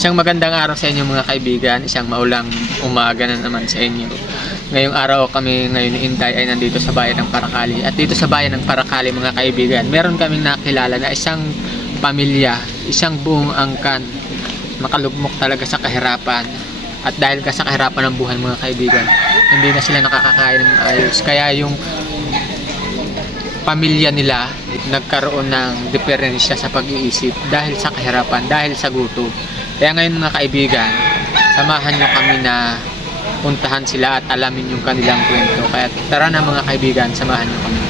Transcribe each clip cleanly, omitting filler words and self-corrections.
Isang magandang araw sa inyo mga kaibigan, isang maulang umaga na naman sa inyo. Ngayong araw kami ngayon ni Inday ay nandito sa bayan ng Paracali. At dito sa bayan ng Paracali mga kaibigan, meron kaming nakilala na isang pamilya, isang buong angkan, makalugmok talaga sa kahirapan. At dahil sa kahirapan ng buhay mga kaibigan, hindi na sila nakakakain ng ayos. Kaya yung pamilya nila nagkaroon ng diferensya sa pag-iisip dahil sa kahirapan, dahil sa gutom. Kaya ngayon mga kaibigan, samahan nyo kami na puntahan sila at alamin yung kanilang kwento. Kaya tara na mga kaibigan, samahan nyo kami.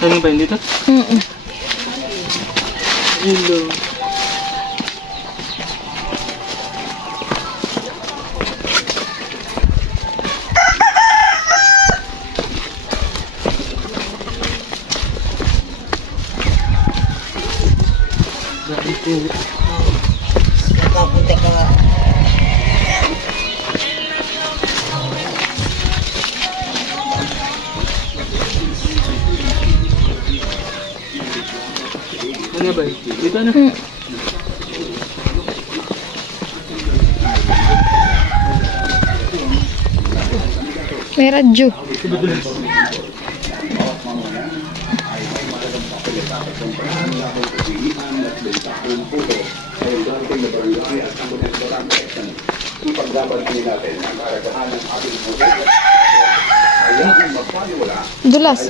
Ano ba yun dito? Hello. Kakapunta ka nga. Ano ba? Dito ano? May radyo. Dulas.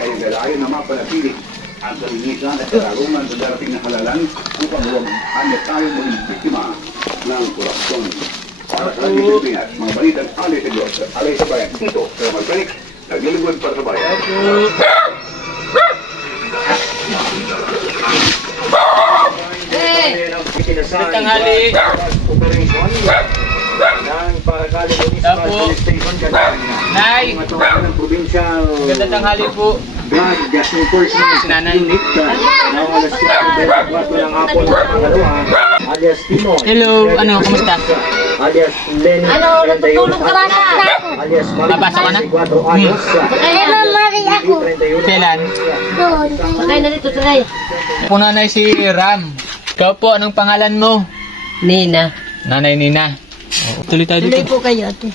Ay galayo na mapanatili ang kalinisan at karungan sa darating na halalan upang huwag hanya tayo muling biktima ng korupsyon. Para sa ating Pilipinas, mga balitang alay sa Diyos at alay sa bayan. Ito, sa Malpanik, naglilingkod para sa bayan. Tanghali. Tapo. Nay. Ganda tanghali po. Si Nanay. Hello, ano, kumusta? Ano, natutulog ka ba na? Papasok ka na? Kaya mamari ako. Kailan? Doon. Sakay na dito, sakay. Nanay si Ram. Ikaw po, anong pangalan mo? Nina. Nanay Nina. Tuloy tayo Tuloy dito. po kayo, ate.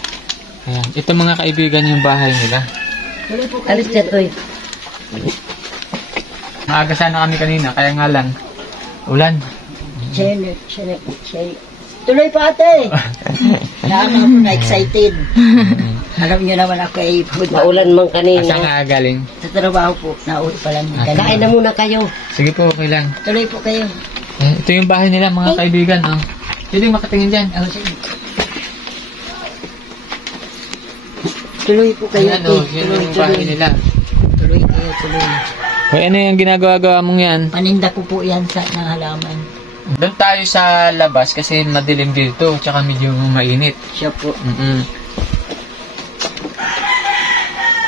Ayan. Ito mga kaibigan yung bahay nila. Alis ka, Toy. Maaga sana kami kanina, kaya nga lang ulan. Chenek. Tuloy pa, ate. Naman ako na-excited. Alam niyo naman ako ay maulan man kanina. Asa nga galing? Sa trabaho po, nauwi pa lang. Kain na muna kayo. Sige po, okay lang. Tuloy po kayo. Ito yung bahay nila mga kaibigan. Oh. Pwede makatingin dyan. Oh, sige. Tuloy po kayo. Ayan o, yun yung bahay nila. Tuloy kayo, tuloy. Hoy, ano yung ginagawa-gawa mong yan? Paninda ko po yan sa ng halaman. Doon tayo sa labas kasi madilim dito, tsaka medyo mainit. Siya po.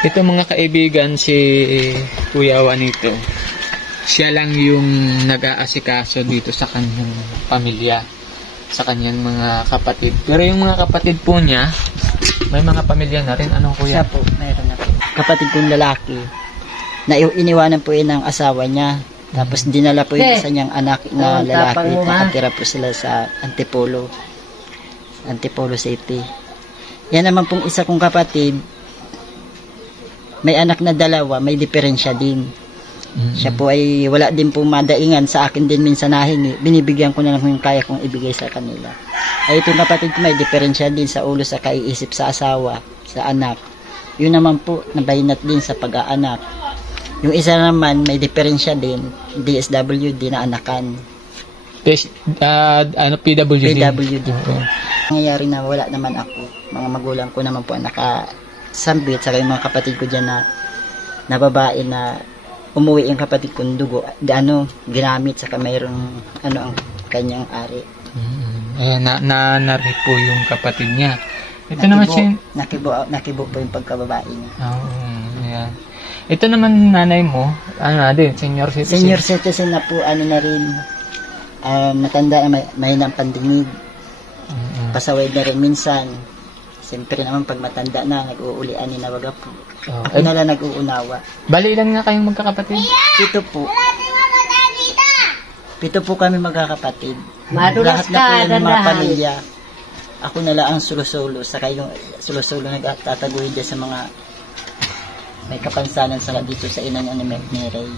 Ito mga kaibigan, si Kuya Juanito. Siya lang yung nag-aasikaso dito sa kanyang pamilya, sa kanyang mga kapatid. Pero yung mga kapatid po niya, may mga pamilya na rin. Anong kuya? Siya po, mayroon na po. Kapatid kong lalaki, na iniwanan po yun ng asawa niya. Tapos dinala po yung isa niyang anak na lalaki. Nakatira po sila sa Antipolo City. Yan naman pong isa kong kapatid, may anak na dalawa, may diferensya din. Siya po ay wala din po madaingan sa akin din minsan nahingi. Binibigyan ko na lang yung kaya kong ibigay sa kanila. Ay itong kapatid ko may diferensya din sa ulo sa kaiisip sa asawa, sa anak. Yun naman po, nabahinat din sa pag-aanak. Yung isa naman may diferensya din, DSWD na anakan. PWD. PWD po. Nangyayari na wala naman ako. Mga magulang ko naman po nakasambit, saka yung mga kapatid ko dyan na babae na umuwi yung kapatid kong dugo, ginamit saka mayroong ang kanyang ari. Ayan, na-rape po yung kapatid niya. Ito naman siya. Nakibo po yung pagkababae niya. Ayan. Ito naman nanay mo, din, senior citizen. Senior citizen na po, na rin, matanda na may ng pandinig. Pasaway na rin minsan. Siyempre naman pag matanda na, nag-uulian ni nawaga po. Ako na lang nag-uunawa. Bali, ilan nga kayong magkakapatid? 7 po. 7 po kami magkakapatid. Madulas Lahat na po ka, yan ng mga dandahan. pamilya. Ako na lang ang sulo-sulo. Saka yung sulo-sulo nagtataguhin dyan sa mga may kapansanan sa dito sa ina niya ni Ray.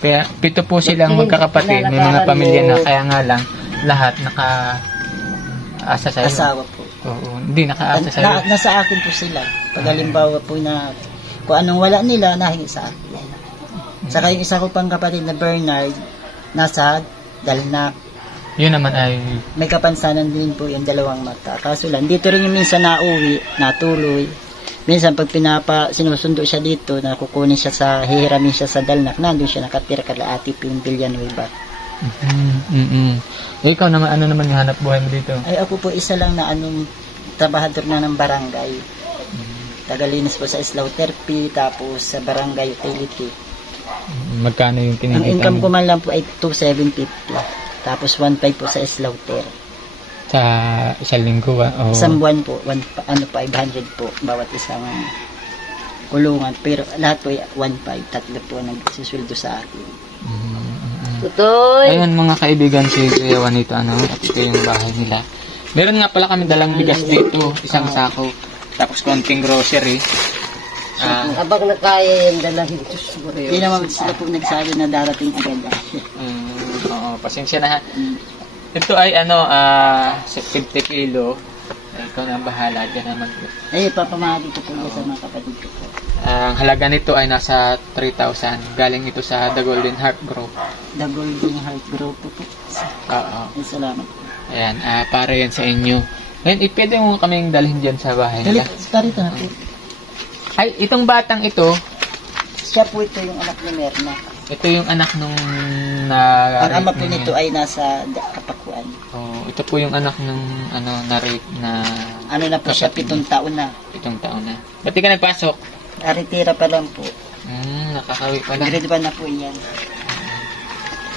Kaya 7 po silang magkakapatid. May mga pamilya na, kaya nga lang, lahat naka-asa sa'yo. Asawa po. Oo, hindi naka-asa sa'yo. Nasa akin po sila. Pag halimbawa po na kung anong wala nila, nahingi sa akin. Saka yung isa ko pang kapatid na Bernard, nasa Dalnak. Yun naman ay... May kapansanan din po yung 2 mata. Kaso lang, dito rin yung minsan nauwi, natuloy. Minsan pag sinusundo siya dito, nakukunin siya hihiramin siya sa Dalnak, nandun siya nakatira kala Ate Ping Villanueva. Ikaw naman, ano naman yung hanap buhay mo dito? Ay ako po isa lang na trabahador na ng barangay. Tagalinis po sa Slaughter P, tapos sa barangay utility. Magkano yung kinikita mo? Ang income ko man lang po ay 2,750. Tapos 1,500 po sa Slaughter. Sa isang linggo ba? Oh. Isang buwan po, 500 po bawat isang kulungan. Pero lahat po ay 1,500, 3 po nagsisuldo sa akin. Tutoy. Ayun mga kaibigan, si Kuya Juanito, at ito yung bahay nila. Meron nga pala kami dalang bigas dito, isang sako. Tapos konting grocery. Abang na kaya yung dalahin. Hindi naman sila po nagsabi na darating agad. Oo, pasensya na ha. Ito ay 50 kilo. Ikaw na ang bahala dyan naman. Ay, papamahagi ko po sa mga kapatid ko po. Ang halaga nito ay nasa 3,000. Galing ito sa The Golden Heart Group. The Golden Heart Group po. Oo. Ay, salamat po. Ayan, para yan sa inyo. Ngayon, pwede mo kaming dalhin dyan sa bahay nila. Parito na po. Ay, itong batang ito, Siya po ito yung anak ni Merna. ito yung anak nung Ang ama po nito ay nasa Kapakuan. Oh, ito po yung anak ng na-rape na Ano na po siya, 7 taon na. 7 taon na. Ba't di ka nagpasok? Aritira pa lang po. Nakakawi pala. Grade 1 na po yan.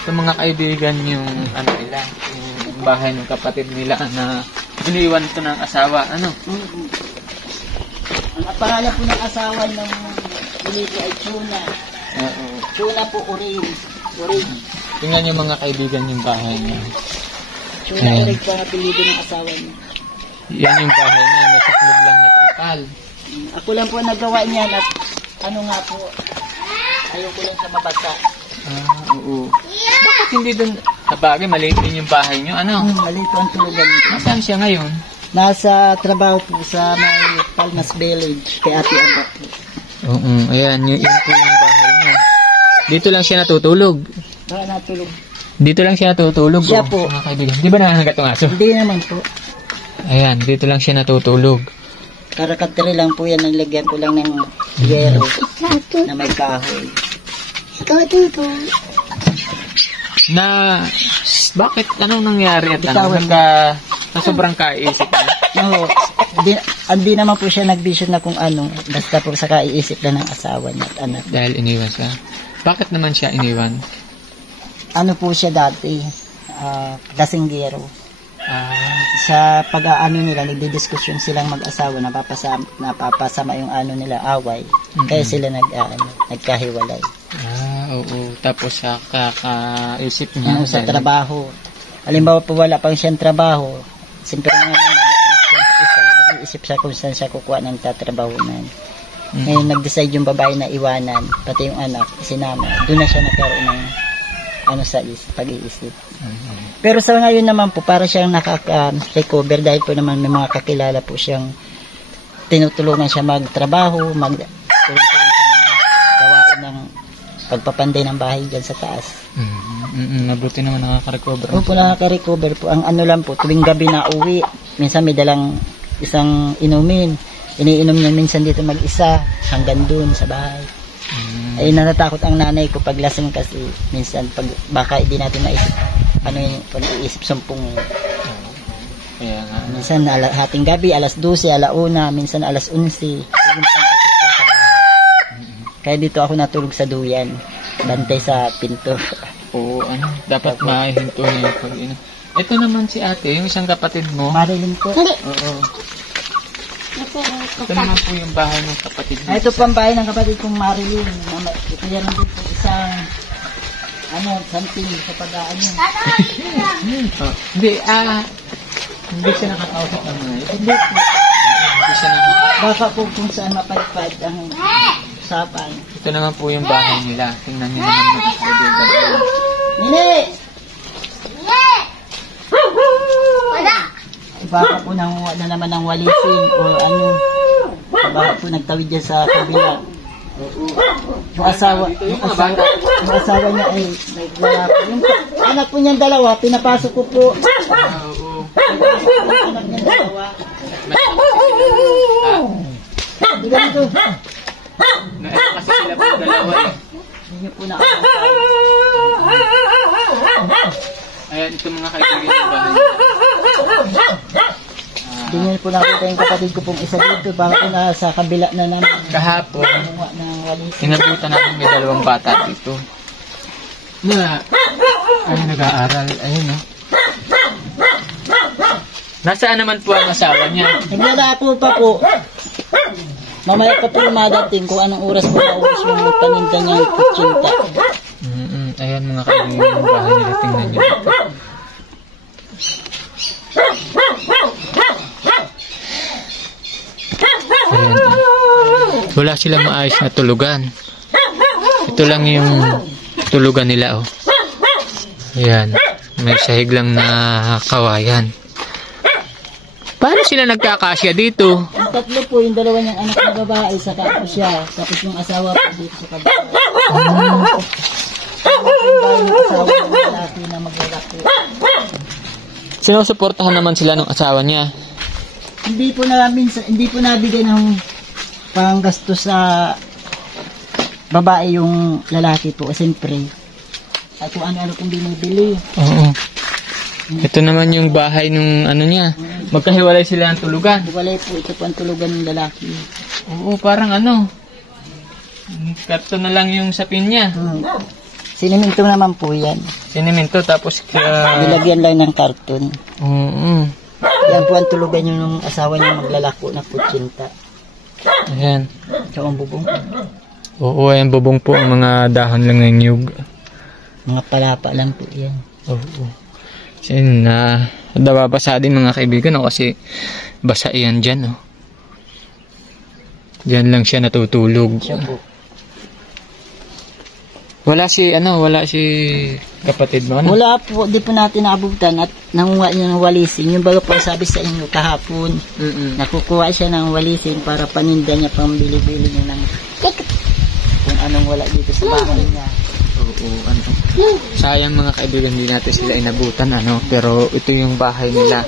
Ito mga kaibigan yung nila, yung bahay ng kapatid nila na iniwan ito ng asawa. Ang pangalan po ng asawa ng Pilito ay Chuna. Oo. Chuna po Urig. Tingnan yung mga kaibigan yung bahay niya. Chuna Urig po ang apelido ng asawa niya. Yan yung bahay niya, may saklob lang na trapal. Ako lang po nagawa niya at nga po, ayoko lang sa mabasa. Oo. Bakit hindi doon? Sabagay, maliit din yung bahay niyo. Maliit po ang tulugan niya. Nasaan siya ngayon? Nasa trabaho po sa may Palmas Village kay Ate Aba po. Oo, ayan, yun po yung bahay niya. Dito lang siya natutulog. Baka natulog. Dito lang siya natutulog. Siya po. Mga kaibigan. Di ba nangangagat ang aso? Hindi naman po. Ayan, dito lang siya natutulog. Karakateri lang po yan. Nilagyan ko lang ng yero na may kahoy. Bakit? Anong nangyari at na sobrang kaiisip niya? No, hindi naman po siya nag-vision na kung ano. Basta po sa kaiisip lang ng asawa niya at anak. Dahil iniwan siya. Bakit naman siya iniwan? Ano po siya dati? Dasinggero. Sa pag-aano nila, nagdidiskusyon silang mag-asawa, napapasama yung nila, away. Kaya sila nagkahiwalay. Oo. Tapos sa kakaisip niya. Sa trabaho. Halimbawa po wala pang siyang trabaho. Siyempre nga nag-iisip siya kung saan siya kukuha ng tatrabahunan. Ngayon nag-decide yung babae na iwanan, pati yung anak, sinama. Doon na siya nagkaroon ng sa pag-iisip. Pero sa ngayon naman po, para siyang nakaka-recover dahil po naman may mga kakilala po siyang tinutulungan siya magtrabaho, tulong-tulong sa mga gawain ng pagpapanday ng bahay dyan sa taas. Mabuti naman nakaka-recover. Opo, nakaka-recover po. Ang lang po, tuwing gabi na uwi, minsan may dalang isang inumin. Iniinom niya minsan dito mag-isa hanggang dun sa bahay. Ay natatakot ang nanay ko pag lasing kasi minsan pag baka hindi natin maisip ano yung pag-iisip sumpong Kaya nga. minsan hating gabi alas 12, alauna, minsan alas 11. Kaya dito ako natulog sa duyan, bantay sa pinto. Oo, dapat mahinto na yung pag-inom. Ito naman si ate, yung isang kapatid mo. Marilyn po. Oo. Ito naman po yung bahay ng kapatid mo. Ito po ang bahay ng kapatid kong Marilyn. Ito yan din po isang something sa pag-aano. Hindi siya nakakausap ng mga ito. Hindi po. Hindi siya nakakausap. Baka po kung saan mapalipad ang usapan. Ito naman po yung bahay nila. Tingnan niyo naman mga kaibigan. Nini! Baka po nanguha na naman ng walisin o ano. Baka po nagtawid dyan sa kabila. Yung asawa niya ay naglalaki. Yung anak po niyang dalawa, pinapasok ko po. Oo. Yung anak niyang dalawa. Diba dito? Kasi sila po dalawa eh. Hindi niyo po na Ayan, ito mga kaibigan yung bahay. Hindi niyo po nakita yung kapatid ko pong isa dito. Baka po nasa kabila na naman. Kahapon, Nanguha ng walisin. inabutan natin may dalawang bata dito. Nag-aaral. Ayun, no? Nasaan naman po ang asawa niya? Naglala po pa po. Mamaya pa po madating kung anong oras po naubos yung paninda niya yung kutsinta. Ayan mga kaibigan yung bahay nila. Tingnan niyo dito. Ayan. Wala silang maayos na tulugan. Ito lang yung tulugan nila, oh. Ayan. May sahig lang na kawayan. Paano sila nagkakasya dito? Yung tatlo po, yung dalawa niyang anak na babae, saka po siya. Tapos yung asawa po dito sa kabila. Yung asawa ng lalaki na maglalaki. Sinusuportahan naman sila ng asawa niya. Hindi po nabigyan ng panggastos sa babae yung lalaki po. Siyempre, at kung ano-ano pong binibili. Oo. Ito naman yung bahay nung ano niya. Magkahiwalay sila ng tulugan. Walay po, ito po ang tulugan ng lalaki. Oo, parang ano. Karton na lang yung sapin niya. Siniminto naman po yan. Sinemento tapos Nilagyan lang ng karton. Oo. Yan po ang tulugan yung nung asawa niya maglalako na kutsinta. Ayan. Ito ang bubong. Oo, ayan bubong po ang mga dahon lang ng nyug. Mga palapa lang po yan. Oo. Kasi nababasa din mga kaibigan, no? Kasi basa yan dyan, no? Diyan lang siya natutulog. Siya po. Wala si kapatid mo, ano? Wala po, di po natin naabutan at nanguha niya ng walisin. Yung bago po sabi sa inyo kahapon, nakukuha siya ng walisin para paninda niya pang bili-bili niya ng kung anong wala dito sa bahay niya. Oo, ano. Sayang mga kaibigan, hindi natin sila inabutan, ano. Pero ito yung bahay nila.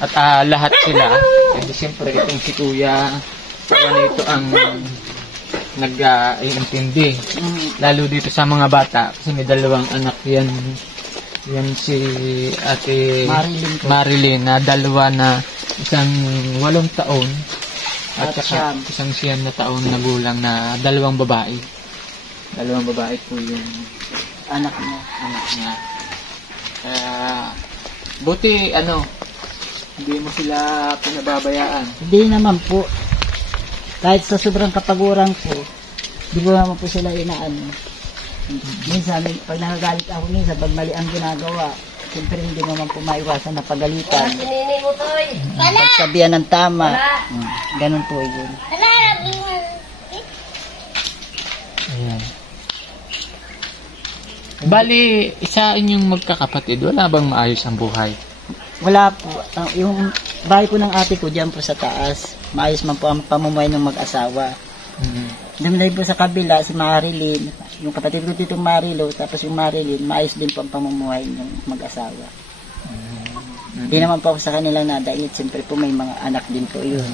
At lahat sila, kasi siyempre itong si Kuya, ito ang nag-iintindi. Lalo dito sa mga bata, kasi may dalawang anak yan. Yan si Ate Marilyn na dalawa na isang 8 taon at saka isang 9 na taon na gulang na dalawang babae. Dalawang babae po yung Anak niya. Buti hindi mo sila pinababayaan. Hindi naman po. Kahit sa sobrang kapaguran ko, di ko naman po sila inaano. Minsan, pag nakagalit ako minsan, pag mali ang ginagawa, siyempre hindi mo naman po maiwasan na pagalitan. Pagsabihan ng tama. Ganun po yun. Ayan. Bali, isa inyong magkakapatid, wala bang maayos ang buhay? Wala po. Yung bahay po ng ate ko diyan po sa taas. Maayos man po ang pamumuhay ng mag-asawa. Dumilay po sa kabila si Marilyn. Yung kapatid ko dito Marilo, tapos yung Marilyn, maayos din po ang pamumuhay ng mag-asawa. Hindi naman po ako sa kanilang nadait. Siyempre po may mga anak din po yun.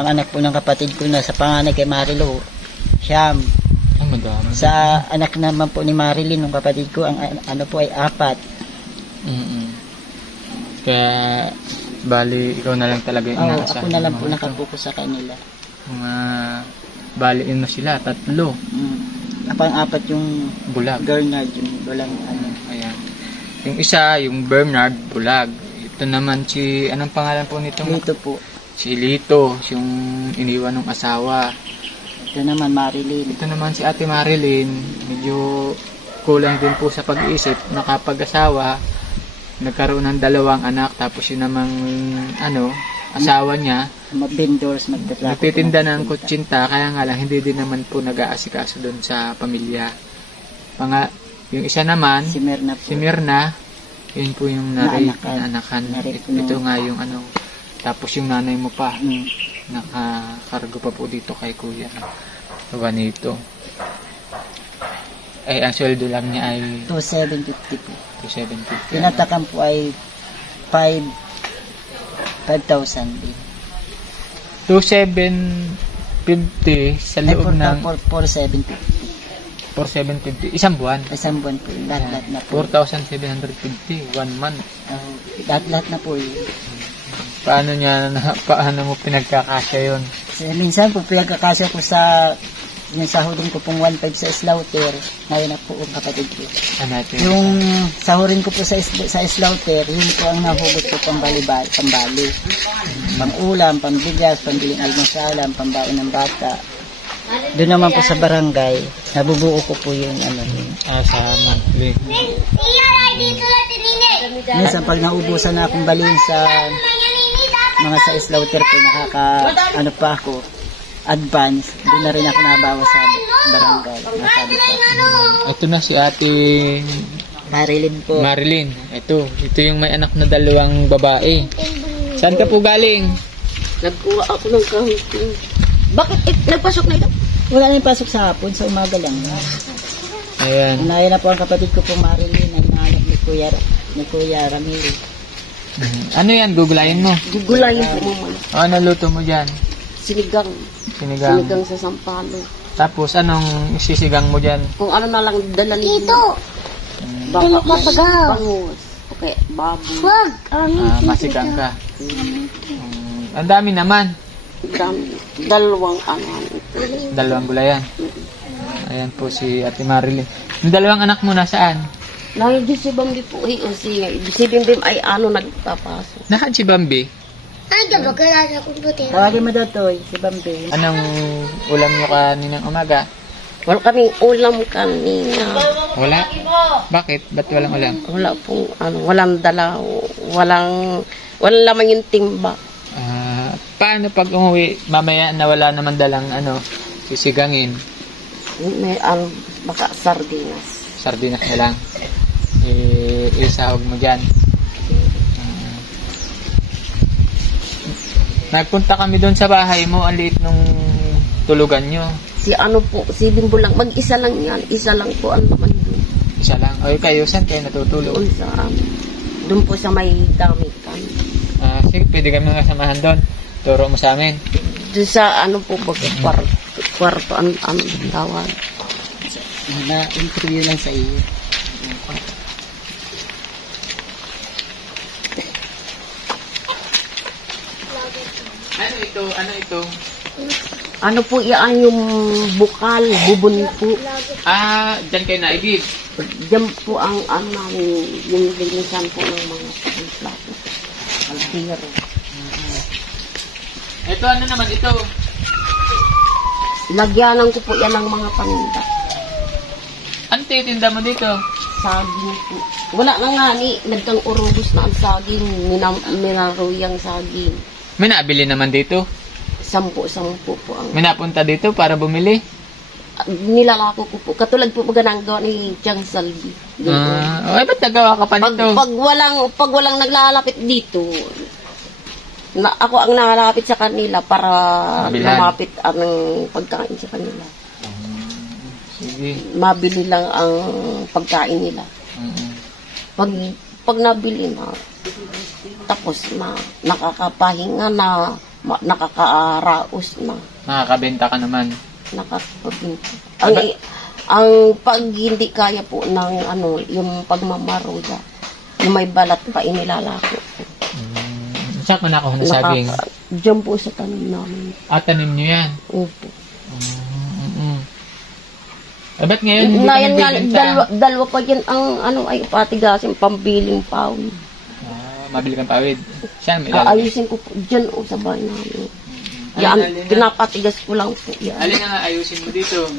Ang anak po ng kapatid ko na sa panganay kay Marilo, Siyam. Ay, madami. Sa anak naman po ni Marilyn, ng kapatid ko, ang ano po ay 4. Mm-mm. Kaya, bali, ikaw na lang talaga yung Oo, inaasahan. ako na lang ng po mga nakapokus sa kanila. Mga, bali, mo sila, 3. Pang-4 yung Bulag. Bernard, yung walang ano. Ayan. Yung isa, yung Bernard, bulag. Ito naman si, anong pangalan po nito? Dito po. Si Lito, yung iniwan ng asawa. Ito naman Marilyn. Ito naman si Ate Marilyn, medyo kulang din po sa pag-iisip, nakapag-asawa, nagkaroon ng 2 anak, tapos yun namang, asawa niya, Vendors, magtatrapo. nagtitinda ng kutsinta, kaya nga lang, hindi din naman po nag-aasikaso doon sa pamilya. Yung isa naman, Si Merna po. si Mirna, yun po yung Naanakan. anakan. Narip Ito no. nga yung tapos yung nanay mo pa, Mm. nakakargo pa po dito kay Kuya Juanito. Ay, ang sweldo lang niya ay 2,750 po. 2,750. Tinatakam po ay 5,000 din. 2,750 sa Ay, loob ng 4,750. 4,750. Isang buwan. Isang buwan po. Lahat-lahat na po. 4,750. 1 month. Lahat-lahat na po yun. Paano mo pinagkakasya yun? Minsan po pinagkakasya ko sa yung sahurin ko pong 1.5 sa slaughter. Ngayon na po ang kapatid ko. Ano ito? Yung sahurin ko po sa slaughter, yun po ang nahugot ko pambali. Pang-ulam, pambigas, pambiling almasalam, pambaon ng bata. Doon naman po sa barangay, nabubuo ko po yung Sa monthly. minsan pag naubusan na akong balin sa mga sa slaughter po, pa ako, advance, doon na rin ako nabawas sa barangay. Nasabi po. Ito na si Ate Marilyn po. Marilyn. Ito yung may anak na 2 babae. Saan ka po galing? Nagkuha ako ng kahapon. Bakit nagpasok na ito? Wala na yung pasok sa hapon, sa umaga lang. Ayan. Unahin na po ang kapatid ko po Marilyn, ang nanay ni Kuya Ramiro. Ano yan? Gugulayin mo? Gugulayin po mo. Ano luto mo dyan? Sinigang. Sinigang. Sinigang sa sampalo. Tapos anong sisigang mo dyan? Kung ano na lang dala ni Dito. Baka bangus. Okay, baboy. Wag. Masigang ka. Ang dami naman. 2 2 gulayan. Ayan po si Ate Marilyn. Yung 2 anak mo nasaan? Dahil di si Bambi po ay si Bim ay nagpapasok. Nasaan si Bambi? Tawagin mo daw to, si Bambi. Anong ulam nyo kaninang umaga? Wala kaming ulam kanina. Wala? Bakit? Ba't walang ulam? Wala pong walang dala, walang laman yung timba. Paano pag umuwi, mamaya na wala naman dalang sisigangin? May baka sardinas. Sardinas na lang. Isahog mo dyan. Nagpunta kami doon sa bahay mo, ang liit nung tulugan nyo. Si Bimbo lang, mag-isa lang yan. Isa lang po ang naman doon. Isa lang. O kayo, saan kayo natutulog? Doon po sa may damitan. Sige, pwede kami nga samahan doon. Turo mo sa amin. Doon sa kwarto ang tawag. Na-interview lang sa iyo. Ano ito? Ano po yan yung bukal, bubon po. Dyan kayo naigib. Diyan po ang namin, yung linisan po ng mga plato. Albiro. Ito ano naman ito? Lagyanan ko po yan ng mga paninda. Ano titinda mo dito? Saging po. Wala na nga ni, nagkang urubos na ang saging, minaruyang saging. May nabili naman dito? 10 po ang... May napunta dito para bumili? Nilalako ko po. Katulad po ganang gawa ni Chang Salvi. Ba't nagawa ka pa nito? Pag walang naglalapit dito, ako ang nalalapit sa kanila para lumapit ang pagkain sa kanila. Sige. Mabili lang ang pagkain nila. Pag nabili na, tapos na, nakakapahinga na, nakakaaraos na. Makakabenta ka naman. nakakapin po. Ang pag hindi kaya po ng ano, yung pagmamaruda, yung may balat pa inilalako po. Saan ko nakuha na saging? Diyan po sa tanim namin. Tanim nyo yan? Opo. Ba't ngayon hindi ka nagbibenta? Dalawa pa dyan ang ano ay patigasin, pambiling pawid. Mabili kang pawid. Saan? May lalagay? Aayusin ko po dyan o sa bahay namin. Yan, pinapatigas ko lang po yan. Alin na nga ayusin mo dito?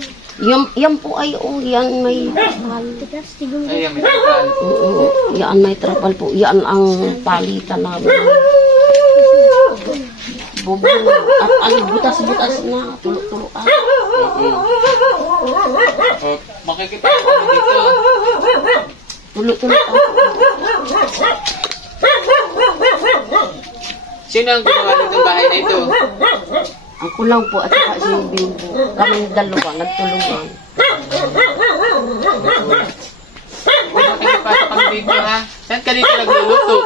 Yan po ay yan may trapal. Ay, yan may trapal. Yan may trapal po. Yan ang palitan namin. Bubo. At butas-butas na. Tulo-tuloan. Makikita ko dito. Tulo-tuloan. Sino ang gumawa nitong bahay na ito? Ako lang po at saka si Bimbo. Kaming dalawa, nagtulungan. Makikipasok kami dito ha? Saan ka dito nagluluto?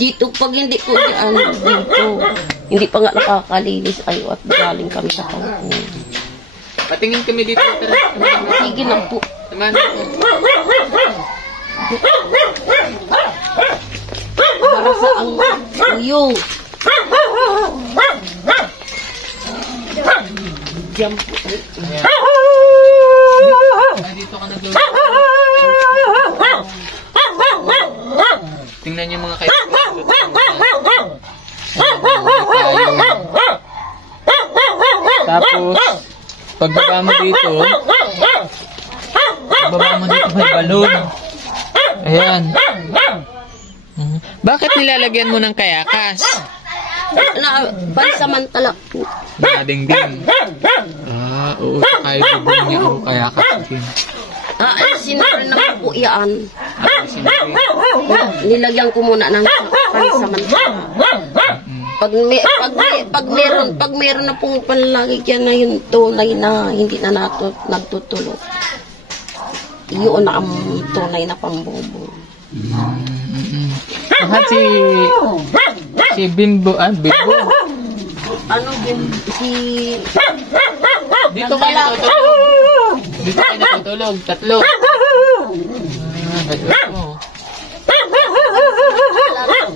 Dito, pag hindi ko diyan, dito. Hindi pa nga nakakalinis ayo at galing kami sa kangkong. Patingin kami dito. Sige lang po. Naman. Para sa ang uyo. Diyan po. Dito ka nagluluto. Tingnan niyo mga kaibigan. Tapos, pagbaba mo dito may balon. Ayan. Bakit nilalagyan mo ng kayakas? Pansamantala po. Nadingding. Oo. Kaya bubong niya ako kayakas. Sinipin naman po yan. Nilagyan ko muna ng pansamantala. Pag meron na pong panlalagyan na yung tunay na hindi na nagtutulog. Yun na ang tunay na pambobo. Si Bimbo, Bimbo. Ano Bimbo? Dito kayo natutulog. Dito kayo natutulog. Tatlo.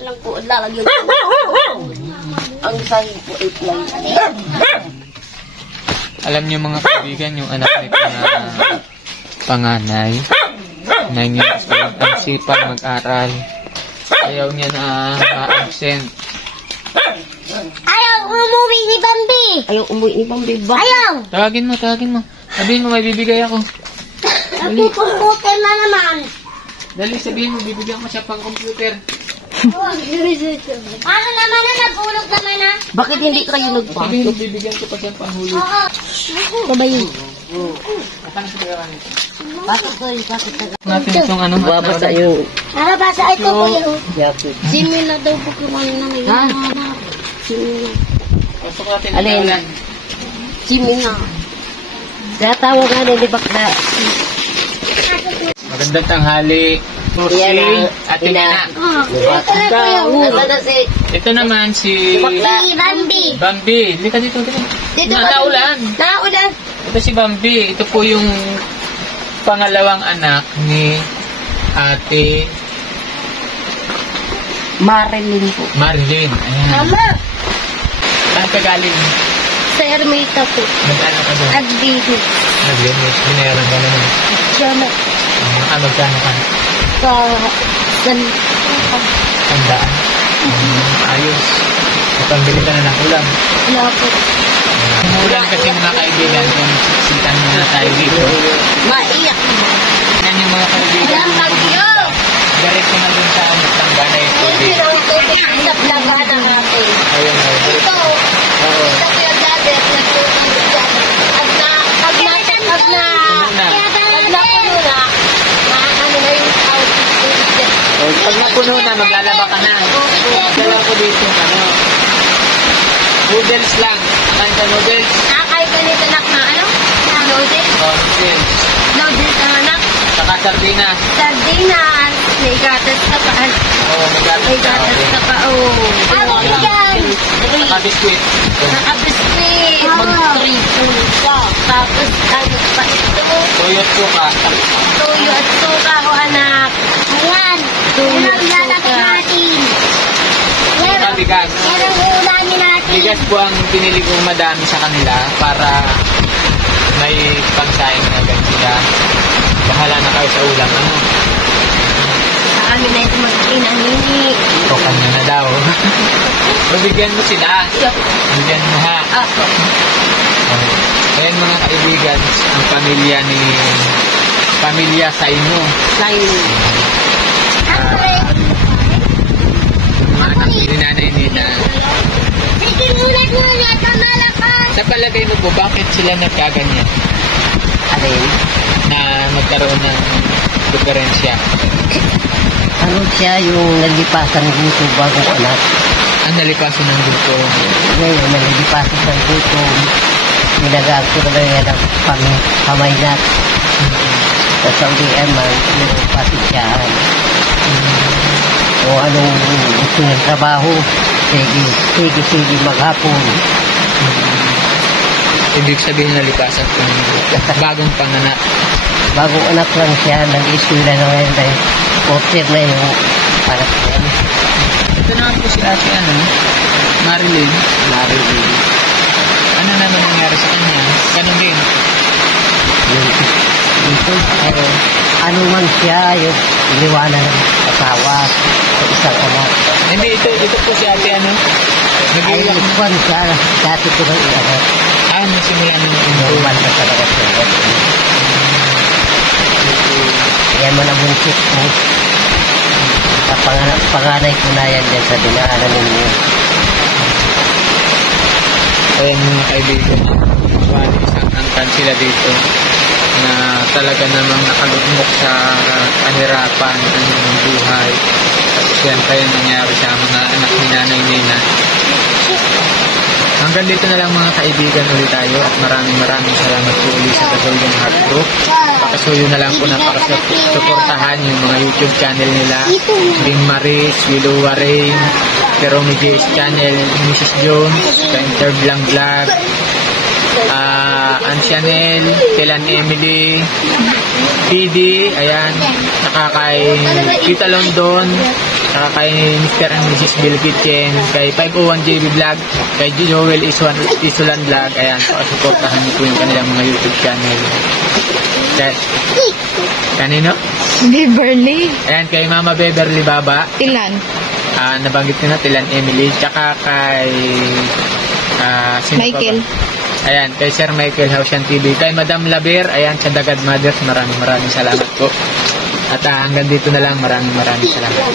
Lang po, lalagyan ko. Ang sahi po ay plywood. Alam niyo mga kaibigan, yung anak nito na panganay, 9 years old, ang sipag mag-aral. Ayaw niya na ma-absent. Ayaw umuwi ni Bambi. Ayaw umuwi ni Bambi ba? Ayaw. Tawagin mo. Sabihin mo, may bibigay ako. Nagpupunta na naman. Dali, sabihin mo, bibigyan ko siya pang computer. Paano naman na nagulog naman na? Bakit hindi kayo nagpa? Sabihin mo, bibigyan ko pa siya pang hulog. Babayin. Nasaan si Kuya Kani? Bakit? Natin itong ano. Babasa yun. Nakabasa ito po yun. Simi na daw po kumain na may Simi na. Pasok natin. Alin? Simi na. Tatawag nga ni Bakla. Magandang tanghali. Susi at Tina. Ito naman si Bambi. Bambi. Lika dito. Dito Naulan. Naulan. Ito si Bambi. Ito po yung pangalawang anak ni Ate Marilyn po. Marilyn. Ayan. Mama. Saan ka galing? Sa Ermita po. Magkano ka doon? At Bibi. Naglinis. Binayaran ka naman. Diyan na. Magkano ka? Sa... Tandaan. Ayos. Pambili ka na ng ulam. Wala po. Ulam kasi mga kaibigan kung siksikan muna tayo dito. Maiyak. Yan yung mga kaibigan. Walang bagyo. Diretso na dun sa Tanggana yung tubig. Ito ang tubig sa plabada natin. Ayun. Ito. Oo. Ito kaya dati. Nagtutulog dyan. At na... Pag napuno na, ano na yung out. Pag napuno na, maglalaba ka na. Dala ko dito, noodles lang. Akan sa noodles. Nakakain ka nito nak na ano? Noodles? Noodles. Noodles ang anak? Saka Tsaka sardinas. Sardinas. May gatas ka pa. Oo, May gatas ka pa. Oh. Ako yan. Tsaka biskuit. Nakabiskuit. Mag-trito ka. Tapos ano pa ito? Toyo at suka. Tuyo at suka ko anak. Ayan. Tuyo at suka. Tsaka bigas. Merong ulamin natin. Bigas po ang pinili kong madami sa kanila para may pagsaing na agad sila. Bahala na kayo sa ulam. Ano? Sa amin na ito mag-inanini. O kanya na daw. Bigyan mo sila. Bigyan mo ha. Ako. Ayan mga kaibigan, ang pamilya Saino. Lain. Mga anak ni Nanay Nina. Sige, mulat mo na ito malakas. Sa palagay mo po, bakit sila nagkaganyan? Alin? Na magkaroon ng diferensya? Ano siya yung nalipasan gusto bagong anak? Ang nalipasan ng gusto. Ngayon, nalipasan ng gusto. Nilagag ko na yan ang pamaynak. Sa Saudi man, yung pasisyahan. O anong gusto ng trabaho, sige maghapon. Ibig sabihin nalipasan kung bagong panganak. Bagong anak lang siya, nag-isula na ngayon dahil porter na yung anak niya. Ito naman po si ate Marilyn. Ano naman nangyari sa kanya? Ganun din. Ito, ano man siya, yung iniwanan ng asawa sa isang anak. Hindi, ito po si ate Ay, nag-iwan. ikuan siya, dati ko ng iangat. Nasimula na yung Normal na talaga siya. Yan man ang bunsit ko. Sa panganay ko na yan dyan sa dinaanan ninyo. Ayan mga kaibigan, bali isang angkan sila dito na talaga namang nakalugmok sa kahirapan ng buhay. Tapos yan pa yung nangyari sa mga anak ni Nanay Nina. Hanggang dito na lang mga kaibigan ulit tayo at maraming salamat po ulit sa Kasulyong Heart Group. Pakasuyo na lang po na pakasuportahan yung mga YouTube channel nila. Bing Maris, Willow Warren, Jerome J's channel, Mrs. Jones, sa Interblang Vlog, Ansianel, Kelan Emily, PD, ayan, saka kay Tita London, saka kay Mr. and Mrs. Bill Kitchen, kay 501 JB Vlog, kay Joel Isulan Vlog, ayan, pakasuportahan niyo po yung kanilang mga YouTube channel. Kanino? Beverly. Ayan, kay Mama Beverly Baba, Ilan? nabanggit ko na, Tilan Emily, tsaka kay sino pa ba? Michael. Ayan, kay Sir Michael Hausian TV, kay Madam Laber, ayan, sa Dagad Mothers, maraming salamat po. At hanggang dito na lang, maraming salamat.